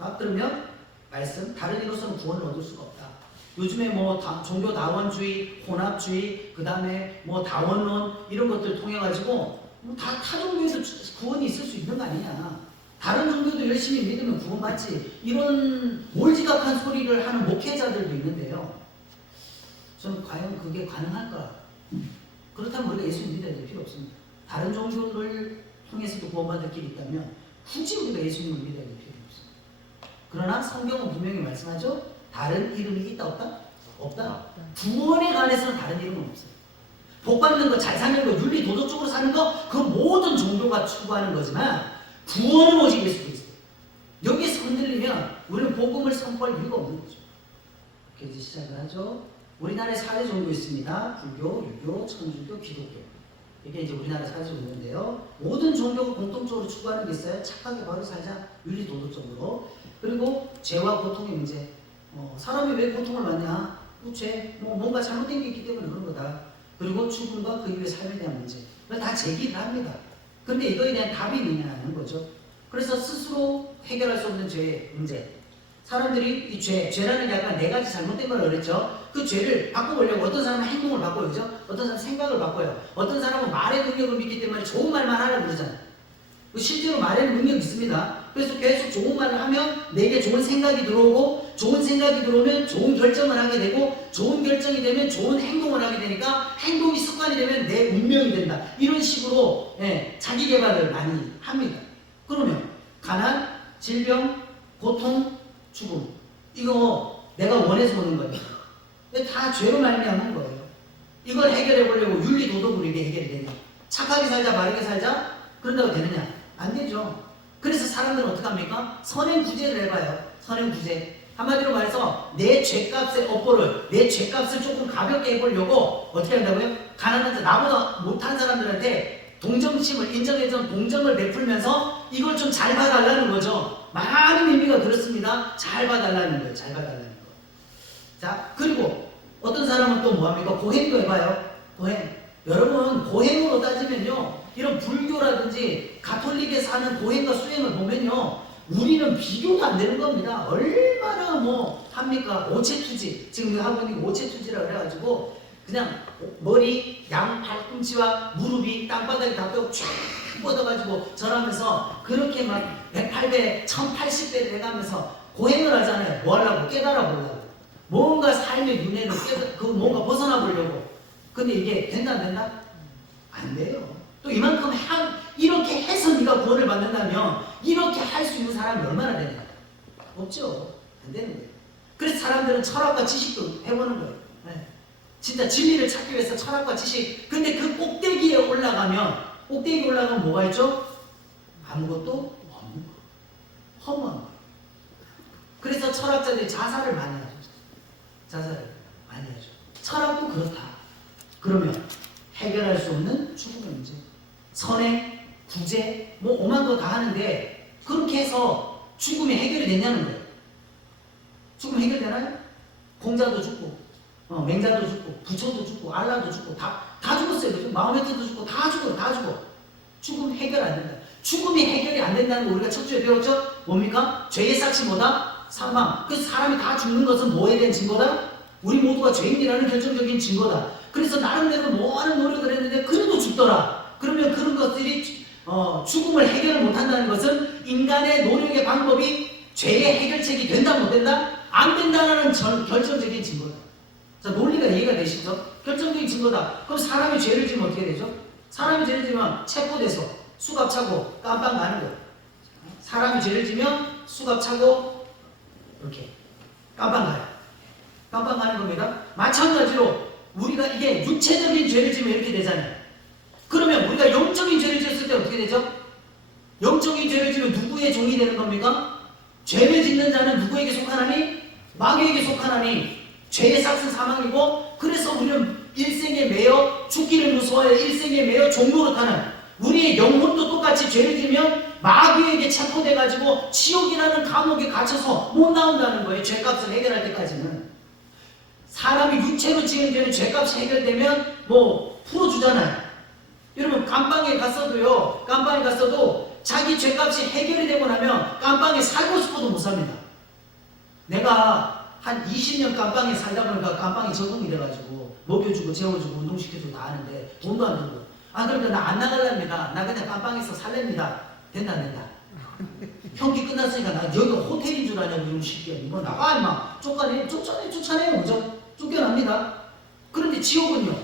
아, 그러면 말씀 다른 이로서는 구원을 얻을 수가 없다. 요즘에 뭐 다- 종교 다원주의, 혼합주의, 그 다음에 뭐 다원론 이런 것들 통해 가지고 뭐 다 타종교에서 주- 구원이 있을 수 있는 거 아니냐. 다른 종교도 열심히 믿으면 구원받지. 이런 몰지각한 소리를 하는 목회자들도 있는데요. 저는 과연 그게 가능할까? 그렇다면 우리가 예수님 믿어야 될 필요 없습니다. 다른 종교를 통해서도 구원받을 길이 있다면 굳이 우리가 예수님을 믿어야. 그러나 성경은 분명히 말씀하죠. 다른 이름이 있다 없다? 없다. 구원에 관해서는 다른 이름은 없어요. 복 받는 거, 잘 사는 거, 윤리 도덕적으로 사는 거, 그 모든 종교가 추구하는 거지만 구원은 오직 예수 그리스도. 여기에서 흔들리면 우리는 복음을 선포할 이유가 없는 거죠. 이렇게 이제 시작을 하죠. 우리나라에 사대 종교 있습니다. 불교, 유교, 천주교, 기독교. 이게 이제 우리나라 사대 종교인데요. 모든 종교가 공통적으로 추구하는 게 있어요. 착하게 바로 살자, 윤리 도덕적으로. 그리고 죄와 고통의 문제. 어, 사람이 왜 고통을 받냐? 뭐 죄, 뭐 뭔가 잘못된 게 있기 때문에 그런 거다. 그리고 죽음과 그 이후의 삶에 대한 문제. 다 제기를 합니다. 근데 이거에 대한 답이 있느냐는 거죠. 그래서 스스로 해결할 수 없는 죄의 문제. 사람들이 이 죄, 죄라는 게 아까 네 가지 잘못된 걸 그랬죠. 그 죄를 바꿔보려고 어떤 사람은 행동을 바꿔요. 그죠? 어떤 사람은 생각을 바꿔요. 어떤 사람은 말의 능력을 믿기 때문에 좋은 말만 하라고 그러잖아요. 그 실제로 말의 능력이 있습니다. 그래서 계속 좋은 말을 하면 내게 좋은 생각이 들어오고 좋은 생각이 들어오면 좋은 결정을 하게 되고 좋은 결정이 되면 좋은 행동을 하게 되니까 행동이 습관이 되면 내 운명이 된다. 이런 식으로 예, 자기 개발을 많이 합니다. 그러면 가난, 질병, 고통, 죽음 이거 내가 원해서 오는 거예요. 다 죄로 말미암은 거예요. 이걸 해결해 보려고 윤리 도덕으로 이게 해결이 되냐? 착하게 살자, 바르게 살자 그런다고 되느냐? 안 되죠. 그래서 사람들은 어떻게 합니까? 선행 구제를 해봐요. 선행 구제. 한마디로 말해서 내 죄값의 업보를 내 죄값을 조금 가볍게 해보려고 어떻게 한다고요? 가난한 자 나보다 못한 사람들한테 동정심을 인정해준 동정을 베풀면서 이걸 좀 잘 봐달라는 거죠. 많은 의미가 그렇습니다. 잘 봐달라는 거예요. 잘 봐달라는 거. 자 그리고 어떤 사람은 또 뭐합니까? 고행도 해봐요. 고행. 여러분 고행으로 따지면요. 이런 불교라든지 가톨릭에 사는 고행과 수행을 보면요. 우리는 비교가 안 되는 겁니다. 얼마나 뭐 합니까? 오체투지. 지금 하고 있는 게 오체투지라 그래가지고 그냥 머리, 양 팔꿈치와 무릎이 땅바닥에 닿고 쫙 뻗어가지고 절하면서 그렇게 막 108배, 1080배를 해가면서 고행을 하잖아요. 뭐 하려고? 깨달아 보려고. 뭔가 삶의 윤회를 깨달, 그 뭔가 벗어나 보려고. 근데 이게 된다 안 된다? 안 돼요. 또 이만큼 한, 이렇게 해서 네가 구원을 받는다면 이렇게 할 수 있는 사람이 얼마나 되냐? 없죠. 안 되는 거예요. 그래서 사람들은 철학과 지식도 해보는 거예요. 네. 진짜 진리를 찾기 위해서 철학과 지식. 근데 그 꼭대기에 올라가면 꼭대기에 올라가면 뭐가 있죠? 아무것도 없는 거. 허무한 거. 그래서 철학자들이 자살을 많이 하죠. 자살을 많이 하죠. 철학도 그렇다. 그러면 해결할 수 없는 죽음의 문제. 선행, 구제, 뭐 오만 거 다 하는데 그렇게 해서 죽음이 해결이 됐냐는 거예요. 죽음 해결되나요? 공자도 죽고, 어, 맹자도 죽고, 부처도 죽고, 알라도 죽고, 다, 다 죽었어요. 마호메트도 죽고, 다 죽어, 다 죽어. 죽음 해결 안 된다. 죽음이 해결이 안 된다는 거 우리가 첫 주에 배웠죠? 뭡니까? 죄의 삭이 뭐다? 사망. 그래서 사람이 다 죽는 것은 뭐에 대한 증거다? 우리 모두가 죄인이라는 결정적인 증거다. 그래서 나름대로 뭐하는 노력을 했는데 그래도 죽더라. 그러면 그런 것들이 어, 죽음을 해결을 못한다는 것은 인간의 노력의 방법이 죄의 해결책이 된다 못 된다? 안 된다는 전, 결정적인 증거다. 자 논리가 이해가 되시죠? 결정적인 증거다. 그럼 사람이 죄를 지면 어떻게 되죠? 사람이 죄를 지면 체포돼서 수갑 차고 깜빵 가는 거예요. 사람이 죄를 지면 수갑 차고 이렇게 깜빵 가요. 깜빵 가는 겁니다. 마찬가지로 우리가 이게 육체적인 죄를 지면 이렇게 되잖아요. 그러면 우리가 영적인 죄를 지었을 때 어떻게 되죠? 영적인 죄를 지면 누구의 종이 되는 겁니까? 죄를 짓는 자는 누구에게 속하나니? 마귀에게 속하나니 죄의 삭은 사망이고 그래서 우리는 일생에 매여 죽기를 무서워해 일생에 매여 종로로 타는 우리의 영혼도 똑같이 죄를 지면 마귀에게 체포돼 가지고 지옥이라는 감옥에 갇혀서 못 나온다는 거예요. 죄값을 해결할 때까지는. 사람이 육체로 지은 죄는 죄값이 해결되면 뭐 풀어주잖아요. 여러분 깜빵에 갔어도요. 깜빵에 갔어도 자기 죄값이 해결이 되고 나면 깜빵에 살고 싶어도 못 삽니다. 내가 한 20년 깜빵에 살다 보니까 깜빵이 적응이 돼가지고 먹여주고 재워주고 운동시켜주고 다 하는데 돈도 안 들고 아 그러니까 나 안 나갈랍니다. 나 그냥 깜빵에서 살랍니다. 된다 안 된다. 형기 끝났으니까 나 여기 호텔인 줄 아냐고 이런 식이야. 이거 나가 임마. 쫓아내 쫓아내 쫓아내요. 그죠? 쫓겨납니다. 그런데 지옥은요.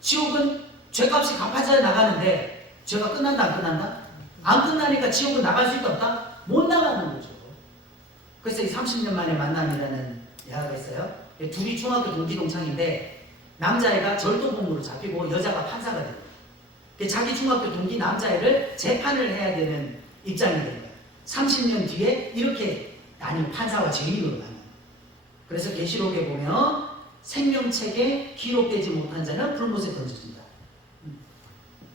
지옥은 죄값이 갚아져야 나가는데 죄가 끝난다 안 끝난다? 안 끝나니까 지옥은 나갈 수 있다 없다? 못 나가는 거죠. 그래서 이 30년 만에 만남이라는 대화가 있어요. 둘이 중학교 동기 동창인데 남자애가 절도범으로 잡히고 여자가 판사가. 그 자기 중학교 동기 남자애를 재판을 해야 되는 입장이 된 거예요. 30년 뒤에 이렇게 나뉘 판사와 죄인으로 나뉘어요. 그래서 계시록에 보면 생명책에 기록되지 못한 자는 불못에 던져진다. 음.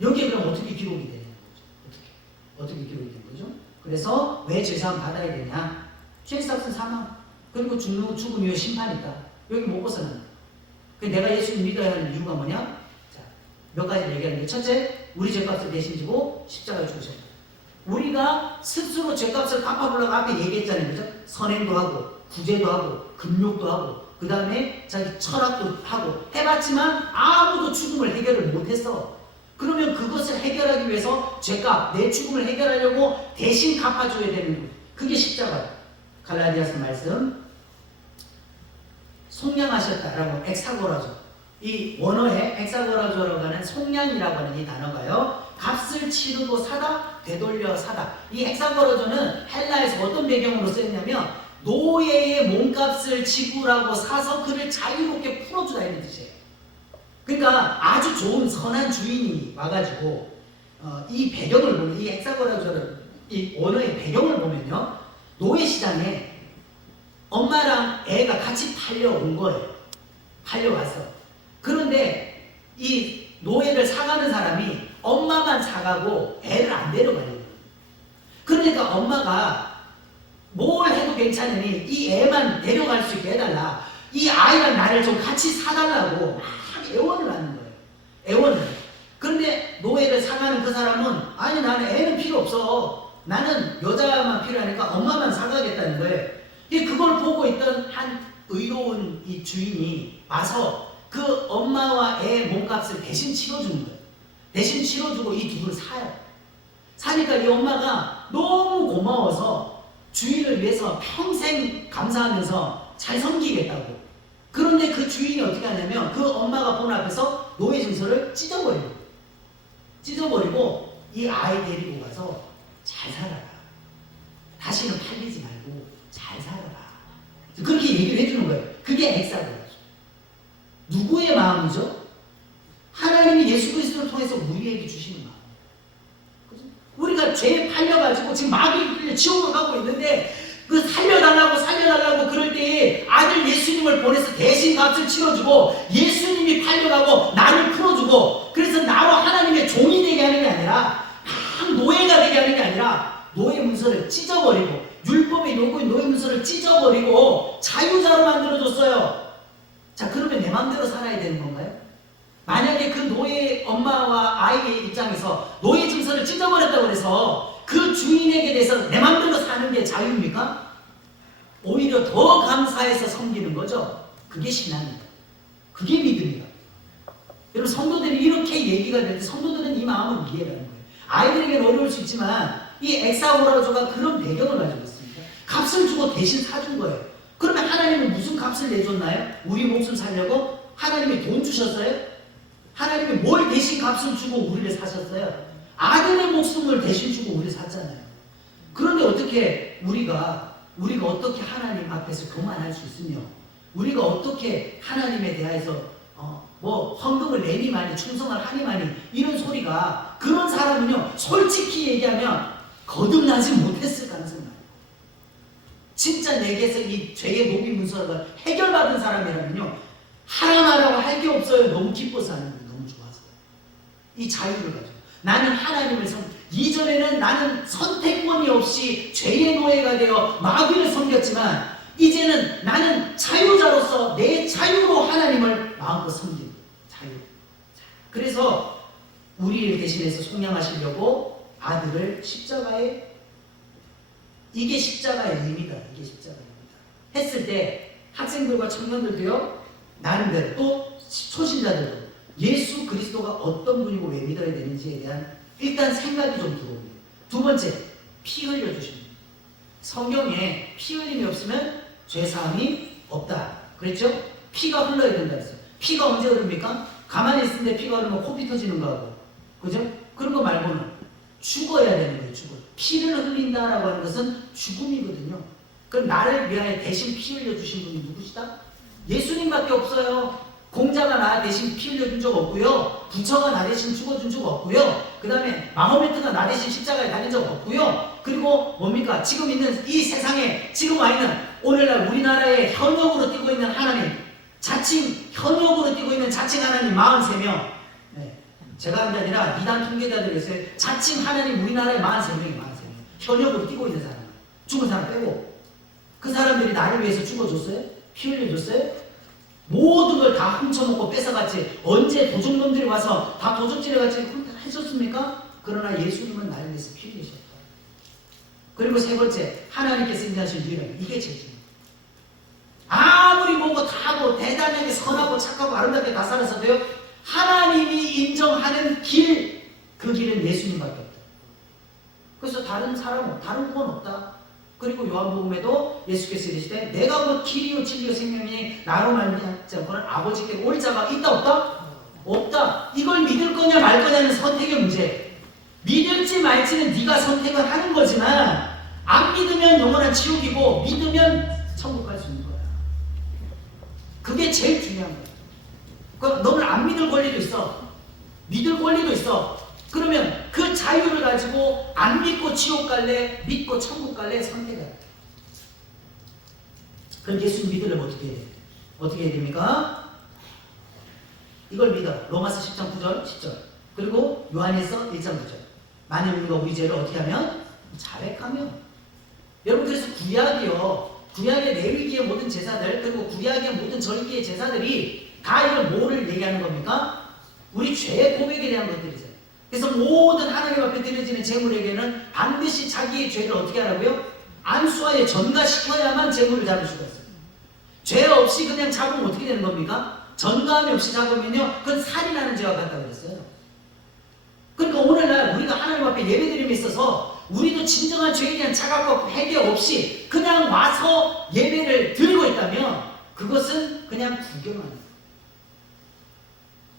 여기에 그럼 어떻게 기록이 되는 거죠? 어떻게 어떻게 기록이 된 거죠? 그래서 왜 죄사함 받아야 되냐? 죄값은 사망 그리고 죽는 죽음 이후 심판이 있다. 여기 못 벗어난다. 그 내가 예수를 믿어야 하는 이유가 뭐냐? 자, 몇 가지를 얘기하는데 첫째, 우리 죄값을 대신 지고 십자가에 죽으셨다. 우리가 스스로 죄값을 갚아보려고 앞에 얘기했잖아요. 그죠? 선행도 하고, 구제도 하고, 금욕도 하고, 그 다음에 자기 철학도 하고, 해봤지만 아무도 죽음을 해결을 못했어. 그러면 그것을 해결하기 위해서 죄값, 내 죽음을 해결하려고 대신 갚아줘야 되는 거예요. 그게 십자가예요. 갈라디아서 말씀. 속량하셨다라고 엑사고라죠. 이 원어에 엑사고라조라고 하는 속량이라고 하는 이 단어가요. 값을 치르고 사다, 되돌려 사다. 이 엑사고라조는 헬라에서 어떤 배경으로 쓰였냐면 노예의 몸값을 지불하고 사서 그를 자유롭게 풀어주다 이런 뜻이에요. 그러니까 아주 좋은 선한 주인이 와가지고 어, 이 배경을 보면 이 엑사고라조를 이 원어의 배경을 보면요 노예 시장에 엄마랑 애가 같이 팔려온 거예요. 팔려왔어. 그런데 이 노예를 사가는 사람이 엄마만 사가고 애를 안 데려가요. 그러니까 엄마가 뭘 해도 괜찮으니 이 애만 데려갈 수 있게 해달라. 이 아이랑 나를 좀 같이 사달라고 막 애원을 하는 거예요. 애원을. 그런데 노예를 사가는 그 사람은 아니 나는 애는 필요 없어. 나는 여자만 필요하니까 엄마만 사가겠다는 거예요. 이 그걸 보고 있던 한 의로운 이 주인이 와서 그 엄마와 애 몸값을 대신 치러주는 거예요. 대신 치러주고 이두 분을 사요. 사니까 이 엄마가 너무 고마워서 주인을 위해서 평생 감사하면서 잘 섬기겠다고. 그런데 그 주인이 어떻게 하냐면 그 엄마가 본 앞에서 노예 증서를 찢어버리고 찢어버리고 이 아이 데리고 가서 잘 살아라. 다시는 팔리지 말고 잘 살아라. 그렇게 얘기를 해주는 거예요. 그게 엑사고라죠. 누구의 마음이죠? 하나님이 예수 그리스도를 통해서 우리에게 주시는 마음. 죄에 팔려가지고 지금 끌려 지옥으로 가고 있는데 그 살려달라고 살려달라고 그럴 때 아들 예수님을 보내서 대신 값을 치러주고 예수님이 팔려가고 나를 풀어주고 그래서 나와 하나님의 종이 되게 하는 게 아니라 막 노예가 되게 하는 게 아니라 노예 문서를 찢어버리고 율법의 요구인 노예 문서를 찢어버리고 자유자로 만들어줬어요. 자 그러면 내 마음대로 살아야 되는 건가요? 만약에 그 노예 엄마와 아이의 입장에서 노예 증서를 찢어버렸다고 해서 그 주인에게 대해서 내 마음대로 사는 게 자유입니까? 오히려 더 감사해서 섬기는 거죠. 그게 신앙입니다. 그게 믿음이다. 여러분 성도들이 이렇게 얘기가 될 때 성도들은 이 마음을 이해하는 거예요. 아이들에게는 어려울 수 있지만 이 엑사고라조가 그런 배경을 가지고 있습니다. 값을 주고 대신 사준 거예요. 그러면 하나님은 무슨 값을 내줬나요? 우리 목숨 살려고 하나님이 돈 주셨어요? 하나님이 뭘 대신 값을 주고 우리를 사셨어요? 아들의 목숨을 대신 주고 우리를 샀잖아요. 그런데 어떻게 우리가 우리가 어떻게 하나님 앞에서 교만할 수 있으며 우리가 어떻게 하나님에 대해서 어, 뭐 헌금을 내니만이 충성을 하니만이 이런 소리가 그런 사람은요 솔직히 얘기하면 거듭나지 못했을 가능성이 많아요. 진짜 내게서 이 죄의 노비 문서를 해결받은 사람이라면요 하나하라고 할 게 없어요. 너무 기뻐서 하는 거예요. 너무 좋아서 이 자유를 가지고 나는 하나님을 선 이전에는 나는 선택권이 없이 죄의 노예가 되어 마귀를 섬겼지만 이제는 나는 자유자로서 내 자유로 하나님을 마음껏 섬기는 자유. 그래서 우리를 대신해서 속량하시려고 아들을 십자가에 이게 십자가의 의미다. 이게 십자가의 의미다. 했을 때 학생들과 청년들도요. 나름대로 또 초신자들도 예수 그리스도가 어떤 분이고 왜 믿어야 되는지에 대한 일단 생각이 좀 들어옵니다. 두 번째, 피 흘려 주십니다. 성경에 피 흘림이 없으면 죄 사함이 없다. 그랬죠? 피가 흘러야 된다 했어요. 피가 언제 흐릅니까? 가만히 있을 때 피가 흐르면 코피 터지는 거하고. 그죠? 그런 거 말고는 죽어야 되는 거예요, 죽어. 피를 흘린다라고 하는 것은 죽음이거든요. 그럼 나를 위하여 대신 피 흘려주신 분이 누구시다? 예수님밖에 없어요. 공자가 나 대신 피 흘려준 적 없고요. 부처가 나 대신 죽어준 적 없고요. 그 다음에 마호메트가 나 대신 십자가에 달린 적 없고요. 그리고 뭡니까? 지금 있는 이 세상에 지금 와 있는 오늘날 우리나라에 현역으로 뛰고 있는 하나님 자칭 현역으로 뛰고 있는 자칭 하나님 43명 네. 제가 한 게 아니라 이단 통계자들에서 자칭 하나님 우리나라에 43명이 43명 현역으로 뛰고 있는 사람 죽은 사람 빼고 그 사람들이 나를 위해서 죽어줬어요? 피 흘려줬어요? 모든 걸 다 훔쳐먹고 뺏어갔지 언제 도둑놈들이 와서 다 도둑질해갔지 해줬습니까? 그러나 예수님은 나를 위해서 피 흘리셨다 그리고 세 번째 하나님께서 인자하신 유일한 이게 중요해요 아무리 뭐고 다뭐 대단하게 선하고 착하고 아름답게 다 살았어도요 하나님이 인정하는 길 그 길은 예수님밖에 없다 그래서 다른 사람 다른 구원 없다 그리고 요한복음에도 예수께서 이르시되 내가 곧 길이요 진리요 생명이니 나로 말미암지 않고는 아버지께 올 자가 있다 없다? 없다. 이걸 믿을 거냐 말 거냐는 선택의 문제. 믿을지 말지는 네가 선택을 하는 거지만 안 믿으면 영원한 지옥이고 믿으면 천국 갈 수 있는 거야. 그게 제일 중요한 거야. 그 너는 안 믿을 권리도 있어. 믿을 권리도 있어. 그러면 그 자유를 가지고 안 믿고 지옥 갈래, 믿고 천국 갈래 선택해. 그럼 예수 믿으려면 어떻게 해야 돼? 어떻게 해야 됩니까? 이걸 믿어. 로마서 10장 9절, 10절. 그리고 요한에서 1장 9절. 만일 우리가 우리 죄를 어떻게 하면? 자백하면. 여러분 그래서 구약이요. 구약의 레위기의 모든 제사들 그리고 구약의 모든 절기의 제사들이 다 이걸 뭐를 얘기하는 겁니까? 우리 죄 고백에 대한 것들이세요. 그래서 모든 하나님 앞에 드려지는 제물에게는 반드시 자기의 죄를 어떻게 하라고요? 안수하여 전가시켜야만 제물을 잡을 수가 있어요. 죄 없이 그냥 잡으면 어떻게 되는 겁니까? 전가함이 없이 잡으면요, 그건 살인하는 죄와 같다고 그랬어요. 그러니까 오늘날 우리가 하나님 앞에 예배드림에 있어서 우리도 진정한 죄에 대한 자각과 회개 없이 그냥 와서 예배를 드리고 있다면 그것은 그냥 구경하는 거예요.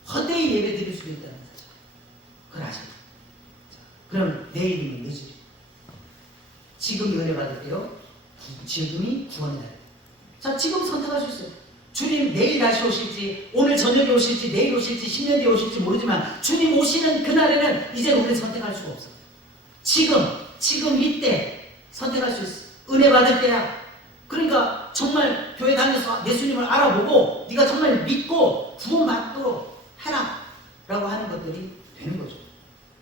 헛되이 예배 드릴 수도 있다는 거죠. 그걸 아셔야 돼요. 자, 그럼 내일이면 몇 시? 지금 은혜 받을 때요. 구- 지금이 구원이 다. 자, 지금 선택할 수 있어요. 주님 내일 다시 오실지, 오늘 저녁에 오실지, 내일 오실지, 10년 뒤에 오실지 모르지만 주님 오시는 그날에는 이제 우리는 선택할 수가 없어요. 지금, 지금 이때 선택할 수 있어. 은혜 받을 때야. 그러니까 정말 교회 다녀서 예수님을 알아보고 네가 정말 믿고 구원 받도록 해라. 라고 하는 것들이 되는 거죠.